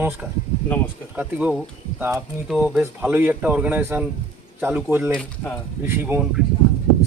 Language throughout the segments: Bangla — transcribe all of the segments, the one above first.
নমস্কার। নমস্কার। কার্তিকবাবু, তা আপনি তো বেশ ভালোই একটা অর্গানাইজেশন চালু করলেন, হ্যাঁ, ঋষিবন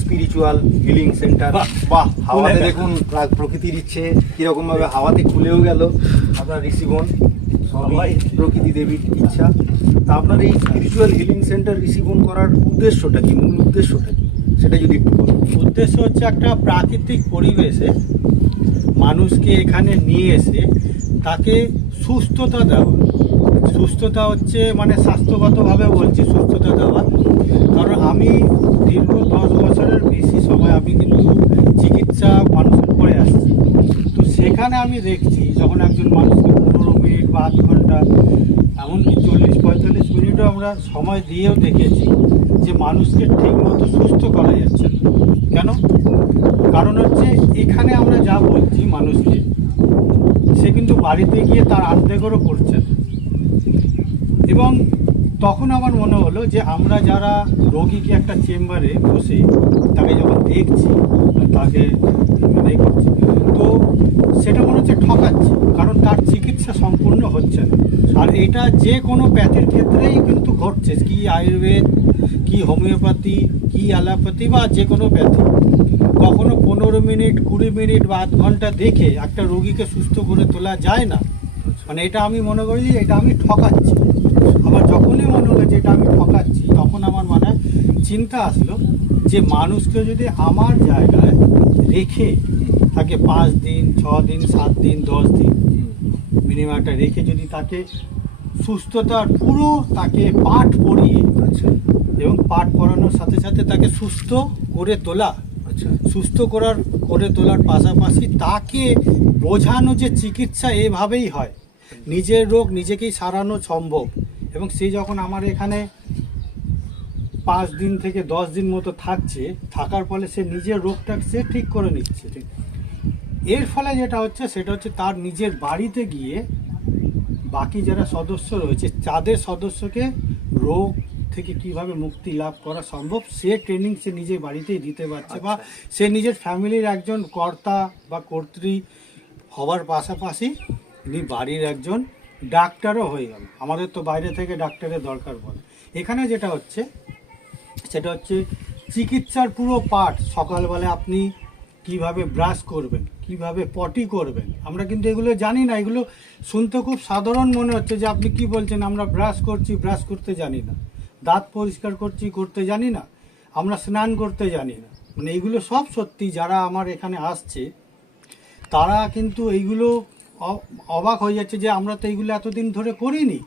স্পিরিচুয়াল হিলিং সেন্টার। বাহ, হাওয়াতে দেখুন প্রকৃতির ইচ্ছে কীরকমভাবে হাওয়াতে খুলেও গেল আপনার ঋষিবন, সবাই প্রকৃতি দেবীর ইচ্ছা। তা আপনার এই স্পিরিচুয়াল হিলিং সেন্টার ঋষিবন করার উদ্দেশ্যটা কি, মূল উদ্দেশ্যটা কি, সেটা যদি একটু বলুন। উদ্দেশ্য হচ্ছে একটা প্রাকৃতিক পরিবেশে মানুষকে এখানে নিয়ে এসে তাকে সুস্থতা দেওয়া। সুস্থতা হচ্ছে মানে স্বাস্থ্যগতভাবে বলছি সুস্থতা দেওয়া, কারণ আমি দীর্ঘ 10 বছরের বেশি সময় আমি কিন্তু চিকিৎসা মানুষের করে আসছি। তো সেখানে আমি দেখছি যখন একজন মানুষকে 15 মিনিট বা আধ ঘন্টা, এমনকি 40-45 মিনিটও আমরা সময় দিয়েও দেখেছি যে মানুষকে ঠিকমতো সুস্থ করা যাচ্ছে না। কেন? কারণ হচ্ছে এখানে আমরা যা বলছি মানুষকে, সে কিন্তু বাড়িতে গিয়ে তার আর্ধেকও করছে না। এবং তখন আমার মনে হলো যে আমরা যারা রোগীকে একটা চেম্বারে বসে তাকে যখন দেখছি, তাকে করছি, তো সেটা মনে হচ্ছে ঠকাচ্ছি, কারণ তার চিকিৎসা সম্পূর্ণ হচ্ছে না। আর এটা যে কোনো প্যাথির ক্ষেত্রেই কিন্তু ঘটছে, কি আয়ুর্বেদ, কি হোমিওপ্যাথি, কি অ্যালোপ্যাথি বা যে কোনো প্যাথি। কখনো 15 মিনিট, 20 মিনিট বা আধ ঘন্টা দেখে একটা রোগীকে সুস্থ করে তোলা যায় না। মানে এটা আমি মনে করি যে এটা আমি ঠকাচ্ছি। আবার যখনই মনে হলো যে এটা আমি ঠকাচ্ছি, তখন আমার মানে চিন্তা আসলো যে মানুষকে যদি আমার জায়গায় রেখে তাকে 5 দিন, 6 দিন, 7 দিন, 10 দিন মিনিমাম একটা রেখে যদি তাকে সুস্থতার পুরো তাকে পাঠ পড়িয়ে, এবং পাঠ পড়ানোর সাথে সাথে তাকে সুস্থ করে তোলা, সুস্থ করে তোলার পাশাপাশি তাকে বোঝানো যে চিকিৎসা এভাবেই হয়, নিজের রোগ নিজেকেই সারানো সম্ভব। এবং সে যখন আমার এখানে 5 দিন থেকে 10 দিন মতো থাকছে, থাকার ফলে সে নিজের রোগটা সে ঠিক করে নিচ্ছে। এর ফলে যেটা হচ্ছে সেটা হচ্ছে তার নিজের বাড়িতে গিয়ে বাকি যারা সদস্য রয়েছে তাদের সদস্যকে রোগ থেকে কিভাবে মুক্তি লাভ করা সম্ভব সে ট্রেনিং সে নিজের বাড়িতেই দিতে পারছে। বা সে নিজের ফ্যামিলির একজন কর্তা বা কর্ত্রী হওয়ার পাশাপাশি উনি বাড়ির একজন ডাক্তারও হয়ে গেল। আমাদের তো বাইরে থেকে ডাক্তারের দরকার পড়ে। এখানে যেটা হচ্ছে সেটা হচ্ছে চিকিৎসার পুরো পাঠ। সকালবেলা আপনি কিভাবে ব্রাশ করবেন, কিভাবে পটি করবেন, আমরা কিন্তু এগুলো জানি না। এগুলো শুনতে খুব সাধারণ মনে হচ্ছে যে আপনি কি বলছেন, আমরা ব্রাশ করছি, ব্রাশ করতে জানি না। দাঁত পরিষ্কার করতে জানি না। আমরা স্নান করতে জানি না। মানে এইগুলো সব সত্যি। যারা আমার এখানে আসছে তারা কিন্তু এইগুলো অবাক হয়ে যাচ্ছে যে আমরা তো এইগুলো এতদিন ধরে করিনি।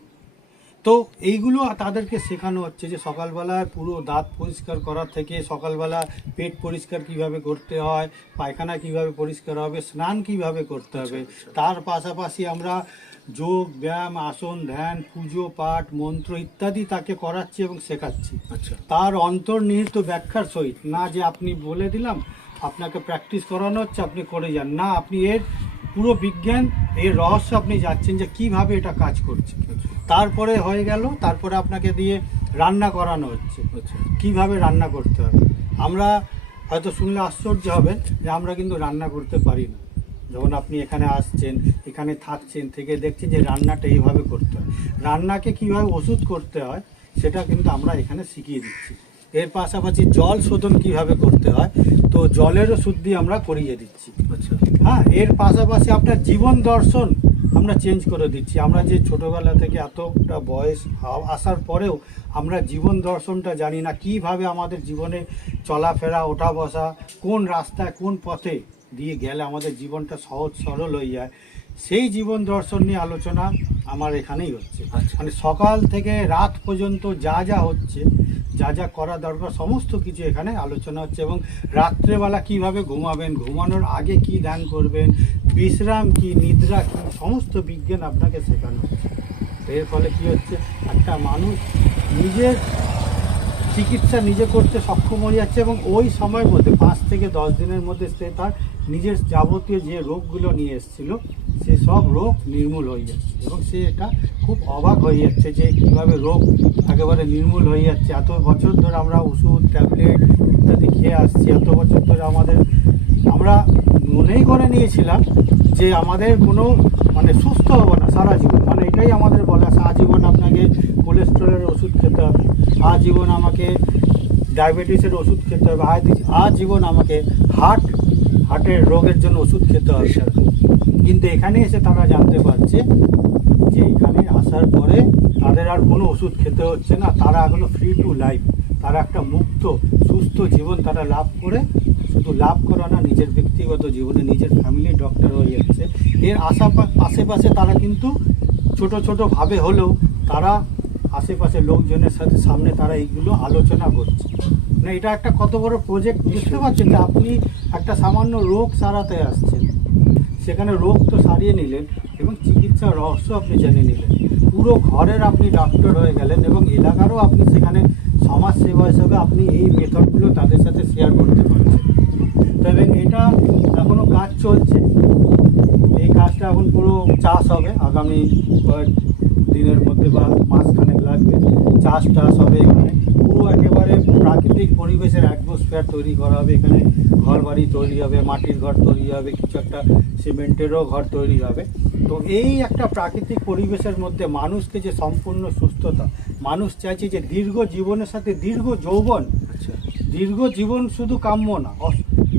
তো এইগুলো তাদেরকে শেখানো হচ্ছে যে সকালবেলায় পুরো দাঁত পরিষ্কার করা থেকে সকালবেলা পেট পরিষ্কার কিভাবে করতে হয়, পায়খানা কিভাবে পরিষ্কার হবে, স্নান কিভাবে করতে হবে। তার পাশাপাশি আমরা যোগ, ব্যায়াম, আসন, ধ্যান, পুজো পাঠ, মন্ত্র ইত্যাদি তাকে করাচ্ছি এবং শেখাচ্ছি। তার অন্তর্নিহিত ব্যাখ্যার সহিত, না যে আপনি বলে দিলাম আপনাকে প্র্যাকটিস করানো হচ্ছে আপনি করে যান, না, আপনি এর পুরো বিজ্ঞান, এর রহস্য আপনি যাচ্ছেন যে কিভাবে এটা কাজ করছে। তারপরে হয়ে গেল, তারপরে আপনাকে দিয়ে রান্না করানো হচ্ছে কিভাবে রান্না করতে হবে। আমরা হয়তো শুনলে আশ্চর্য হবেন যে আমরা কিন্তু রান্না করতে পারি না। যখন আপনি এখানে আসছেন, এখানে থাকছেন, থেকে দেখছেন যে রান্নাটা এইভাবে করতে হয়, রান্নাকে কিভাবে ওষুধ করতে হয় সেটা কিন্তু আমরা এখানে শিখিয়ে দিচ্ছি। এর পাশাপাশি জল শোধন কিভাবে করতে হয়, তো জলেরও শুদ্ধি আমরা করিয়ে দিচ্ছি। হ্যাঁ, এর পাশাপাশি আপনার জীবন দর্শন আমরা চেঞ্জ করে দিচ্ছি। আমরা যে ছোটোবেলা থেকে এতটা বয়স আসার পরেও আমরা জীবন দর্শনটা জানি না, কিভাবে আমাদের জীবনে চলাফেরা, ওঠা বসা, কোন রাস্তায় কোন পথে দিয়ে গেলে আমাদের জীবনটা সহজ সরল হয়ে যায়, সেই জীবন দর্শন নিয়ে আলোচনা আমার এখানেই হচ্ছে। মানে সকাল থেকে রাত পর্যন্ত যা যা হচ্ছে, যা যা করা দরকার সমস্ত কিছু এখানে আলোচনা হচ্ছে। এবং রাত্রেবেলা কিভাবে ঘুমাবেন, ঘুমানোর আগে কি ধ্যান করবেন, বিশ্রাম কি, নিদ্রা কি, সমস্ত বিজ্ঞান আপনাকে শেখানো হচ্ছে। এর ফলে কি হচ্ছে, একটা মানুষ নিজের চিকিৎসা নিজে করতে সক্ষম হয়ে যাচ্ছে এবং ওই সময়ের মধ্যে 5 থেকে 10 দিনের মধ্যে সে তার নিজের যাবতীয় যে রোগগুলো নিয়ে এসেছিল সে সব রোগ নির্মূল হয়ে যাচ্ছে। এবং সে এটা খুব অবাক হয়ে যাচ্ছে যে কীভাবে রোগ একেবারে নির্মূল হয়ে যাচ্ছে। এত বছর ধরে আমরা ওষুধ, ট্যাবলেট ইত্যাদি খেয়ে আসছি, এত বছর ধরে আমরা মনেই করে নিয়েছিলাম যে আমাদের কোনো মানে সুস্থ হবো না সারা জীবন, মানে এটাই আমাদের ওষুধ খেতে হবে, আজীবন আমাকে ডায়াবেটিসের ওষুধ খেতে হবে, আজীবন আমাকে হার্টের রোগের জন্য ওষুধ খেতে হবে। কিন্তু এখানে এসে তারা জানতে পারছে যে এখানে আসার পরে তাদের আর কোনো ওষুধ খেতে হচ্ছে না, তারা এখনো ফ্রি টু লাইফ, তারা একটা মুক্ত সুস্থ জীবন তারা লাভ করে, শুধু লাভ করা না, নিজের ব্যক্তিগত জীবনে নিজের ফ্যামিলি ডক্টর হয়ে যাচ্ছে। এর আশেপাশে তারা কিন্তু ছোটোভাবে হলেও তারা আশেপাশে লোকজনের সামনে তারা এইগুলো আলোচনা করছে। না, এটা একটা কত বড় প্রজেক্ট, বুঝতে পারছেন যে আপনি একটা সামান্য রোগ সারাতে আসছেন, সেখানে রোগ তো সারিয়ে নিলেন এবং চিকিৎসার রহস্য আপনি জেনে নিলেন, পুরো ঘরের আপনি ডক্টর হয়ে গেলেন এবং এলাকারও আপনি সেখানে সমাজসেবা হিসাবে আপনি এই মেথডগুলো তাদের সাথে শেয়ার করতে পারছেন। তবে এটা এখনও কাজ চলছে, এই কাজটা এখন পুরো চাষ হবে আগামী কয়েক দিনের মধ্যে বা মাসখানেক লাগবে, চাষ হবে এখানে, পুরো একেবারে প্রাকৃতিক পরিবেশের অ্যাটমসফিয়ার তৈরি করা হবে, এখানে ঘর বাড়ি তৈরি হবে, মাটির ঘর তৈরি হবে, কিছু একটা সিমেন্টেরও ঘর তৈরি হবে। তো এই একটা প্রাকৃতিক পরিবেশের মধ্যে মানুষকে যে সম্পূর্ণ সুস্থতা, মানুষ চাইছে যে দীর্ঘ জীবনের সাথে দীর্ঘ যৌবন, দীর্ঘ জীবন শুধু কাম্য না,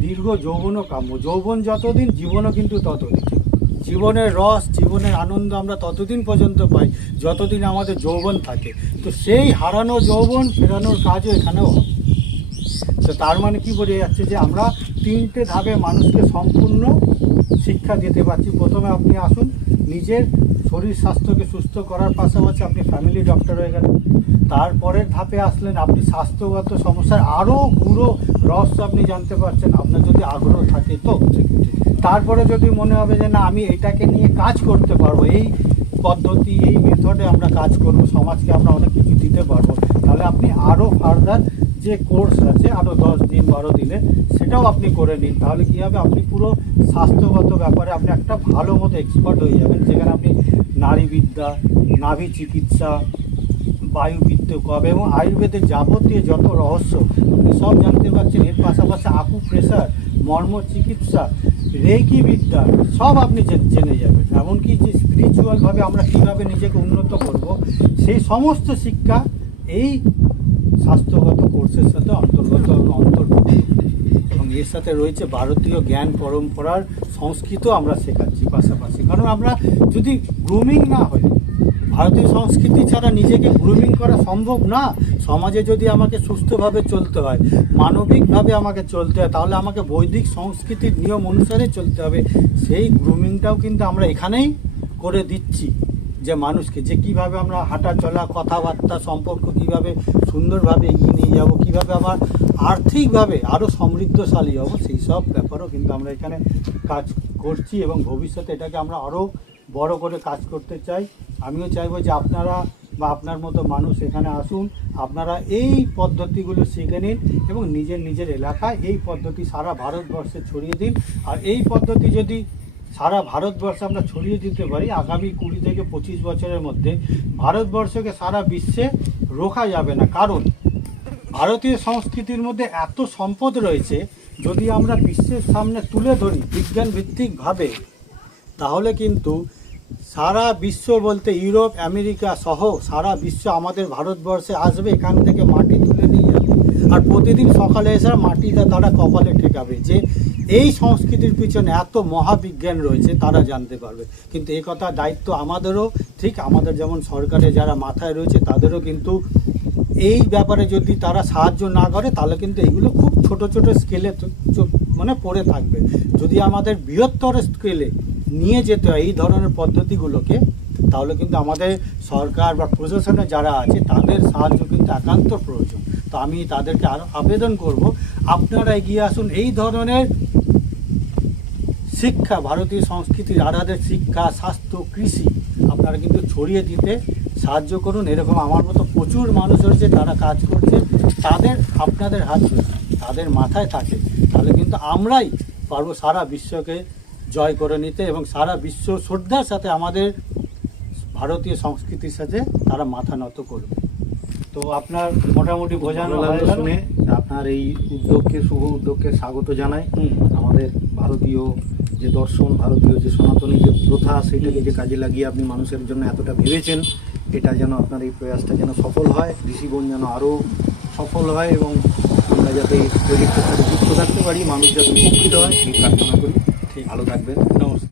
দীর্ঘ যৌবনও কাম্য, যৌবন যতদিন জীবনও কিন্তু ততদিন, জীবনের রস জীবনের আনন্দ আমরা ততদিন পর্যন্ত পাই যতদিন আমাদের যৌবন থাকে। তো সেই হারানো যৌবন ফেরানোর কাজও এখানেও হবে। তো তার মানে কি বোঝা যাচ্ছে যে আমরা 3টে ধাপে মানুষকে সম্পূর্ণ শিক্ষা দিতে পারছি। প্রথমে আপনি আসুন, নিজের শরীর স্বাস্থ্যকে সুস্থ করার পাশাপাশি আপনি ফ্যামিলি ডক্টর হয়ে গেলেন। তারপরের ধাপে আসলেন, আপনি স্বাস্থ্যগত সমস্যার আরও পুরো রহস্য আপনি জানতে পারছেন, আপনার যদি আগ্রহ থাকে তো। তারপরে যদি মনে হবে যে না, আমি এটাকে নিয়ে কাজ করতে পারবো, এই পদ্ধতি এই মেথডে আমরা কাজ করব, সমাজকে আমরা অনেক কিছু দিতে পারবো, তাহলে আপনি আরও ফার্দার যে কোর্স আছে আরও 10 দিন 12 দিনে সেটাও আপনি করে নিন। তাহলে কী হবে, আপনি পুরো স্বাস্থ্যগত ব্যাপারে আপনি একটা ভালো মতো এক্সপার্ট হয়ে যাবেন, যেখানে আপনি নারীবিদ্যা, নাভি চিকিৎসা, বায়ুবিদ্যা এবং আয়ুর্বেদের যাবতীয় যত রহস্য আপনি সব জানতে পারছেন। এর পাশাপাশি আকুপ্রেশার, মর্ম চিকিৎসা, রেকি বিদ্যা সব আপনি জেনে যাবেন। এমনকি যে স্পিরিচুয়ালভাবে আমরা কীভাবে নিজেকে উন্নত করব, সেই সমস্ত শিক্ষা এই স্বাস্থ্যগত কোর্সের সাথে অন্তর্ভুক্ত এবং এর সাথে রয়েছে ভারতীয় জ্ঞান পরম্পরার সংস্কৃত আমরা শেখাচ্ছি পাশাপাশি। কারণ আমরা যদি গ্রুমিং না হয়, ভারতীয় সংস্কৃতি ছাড়া নিজেকে গ্রুমিং করা সম্ভব না। সমাজে যদি আমাকে সুস্থভাবে চলতে হয়, মানবিকভাবে আমাকে চলতে হয়, তাহলে আমাকে বৈদিক সংস্কৃতির নিয়ম অনুসারে চলতে হবে। সেই গ্রুমিংটাও কিন্তু আমরা এখানেই করে দিচ্ছি, যে মানুষকে যে কীভাবে আমরা হাঁটা চলা, কথাবার্তা, সম্পর্ক কীভাবে সুন্দরভাবে এগিয়ে নিয়ে যাব, কীভাবে আবার আর্থিকভাবে আরও সমৃদ্ধশালী হব, সেই সব ব্যাপারও কিন্তু আমরা এখানে কাজ করছি এবং ভবিষ্যতে এটাকে আমরা আরও বড় করে কাজ করতে চাই। আমিও চাইবো যে আপনারা বা আপনার মতো মানুষ এখানে আসুন, আপনারা এই পদ্ধতিগুলো শিখে নিন এবং নিজের এলাকায় এই পদ্ধতি সারা ভারতবর্ষে ছড়িয়ে দিন। আর এই পদ্ধতি যদি সারা ভারতবর্ষে আমরা ছড়িয়ে দিতে পারি, আগামী 20 থেকে 25 বছরের মধ্যে ভারতবর্ষকে সারা বিশ্বে রোখা যাবে না। কারণ ভারতীয় সংস্কৃতির মধ্যে এত সম্পদ রয়েছে, যদি আমরা বিশ্বের সামনে তুলে ধরি বিজ্ঞান ভিত্তিকভাবে, তাহলে কিন্তু সারা বিশ্ব বলতে ইউরোপ, আমেরিকা সহ সারা বিশ্ব আমাদের ভারতবর্ষে আসবে, এখান থেকে মাটি তুলে নিয়ে যাবে, আর প্রতিদিন সকালে এসে মাটিটা তারা কপালে ঠেকাবে যে এই সংস্কৃতির পিছনে এত মহাবিজ্ঞান রয়েছে, তারা জানতে পারবে। কিন্তু এই কথা দায়িত্ব আমাদেরও, ঠিক আমাদের যেমন সরকারে যারা মাথায় রয়েছে তাদেরও কিন্তু এই ব্যাপারে যদি তারা সাহায্য না করে, তাহলে কিন্তু এইগুলো খুব ছোট স্কেলে মানে পড়ে থাকবে। যদি আমাদের বৃহত্তর স্কেলে নিয়ে যেতে হয় এই ধরনের পদ্ধতিগুলোকে, তাহলে কিন্তু আমাদের সরকার বা প্রশাসনে যারা আছে তাদের সাহায্য কিন্তু একান্ত প্রয়োজন। তো আমি তাদেরকে আরও আবেদন করব, আপনারা এগিয়ে আসুন, এই ধরনের শিক্ষা, ভারতীয় সংস্কৃতির আধারে শিক্ষা, স্বাস্থ্য, কৃষি আপনারা কিন্তু ছড়িয়ে দিতে সাহায্য করুন। এরকম আমার মতো প্রচুর মানুষ রয়েছে, তারা কাজ করছে, তাদের আপনাদের হাত তাদের মাথায় থাকে, তাহলে কিন্তু আমরাই পারবো সারা বিশ্বকে জয় করে নিতে এবং সারা বিশ্ব শ্রদ্ধার সাথে আমাদের ভারতীয় সংস্কৃতির সাথে তারা মাথা নত করবে। তো আপনার মোটামুটি বোঝানো হয়ে গেল। আপনার এই উদ্যোগকে, শুভ উদ্যোগকে স্বাগত জানাই। আমাদের ভারতীয় যে দর্শন, ভারতীয় যে সনাতনী যে প্রথা, সেটাকে যে কাজে লাগিয়ে আপনি মানুষের জন্য এতটা ভেবেছেন, এটা যেন আপনার এই প্রয়াসটা যেন সফল হয়, ঋষিগণ যেন আরও সফল হয় এবং আমরা যাতে এই প্রজেক্টের সাথে যুক্ত থাকতে পারি, মানুষ যাতে উপকৃত হয়, এই প্রার্থনা করি। ঠিক। ভালো থাকবেন। নমস্কার।